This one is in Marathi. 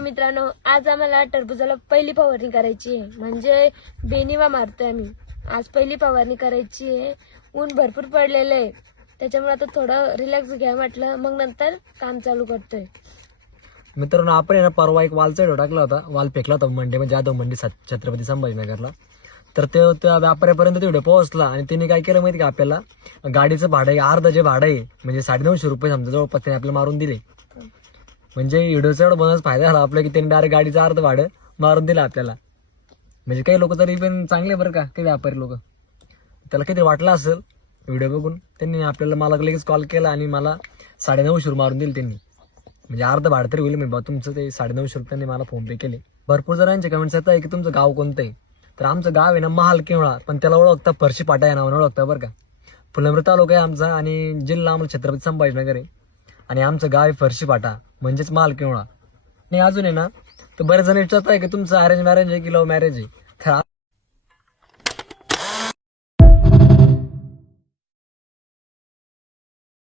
मित्रांनो, आज आम्हाला टरबूजाला पहिली फवारणी करायची आहे, म्हणजे बेनिवा मारतोय आम्ही. आज पहिली फवारणी करायची आहे. ऊन भरपूर पडलेलं आहे, त्याच्यामुळे आता थोडं रिलॅक्स घ्या म्हटलं, मग नंतर काम चालू करतोय. मित्रांनो, आपण आहे ना परवा एक वालचा व्हिडिओ टाकला होता, वाल फेकला होता मंडी म्हणजे जाधव मंडी छत्रपती संभाजीनगरला. तर त्या व्यापाऱ्यापर्यंत तो व्हिडिओ पोहोचला आणि त्यांनी काय केलं माहिती का, आपल्याला गाडीचं भाडं अर्ध जे भाडं आहे म्हणजे 950 रुपये समजा जवळपास त्याने आपल्याला मारून दिले. म्हणजे व्हिडिओचा एवढा बोनस फायदा झाला आपला की त्यांनी डायरेक्ट गाडीचं अर्ध भाडं मारून दिलं आपल्याला. म्हणजे काही लोक तरी पण चांगले बरं का, काही व्यापारी लोक, त्याला किती वाटलं असेल व्हिडिओ बघून, त्यांनी आपल्याला मला लगेच कॉल केला आणि मला 950 रुपये मारून दिले त्यांनी. म्हणजे अर्ध भाडं तरी होईल म्हणजे तुमचं ते 950 रुपयांनी मला फोन पे केले. भरपूर जणांचे कमेंट्स येत आहे की तुमचं गाव कोणतं आहे. तर आमचं गाव आहे ना महाल किंवा, पण त्याला ओळखता फरशी पाटा या नावाने ओळखता बरं का. फुलंब्री तालुका आहे आमचा आणि जिल्हा आम्हाला छत्रपती संभाजीनगर आहे. आणि आमचं गाव आहे फरशी पाटा म्हणजेच महाल किंवा. नाही अजून आहे ना, तर बरेच जण विचारत आहे की तुमचं अरेंज मॅरेज आहे की लव्ह मॅरेज आहे. तर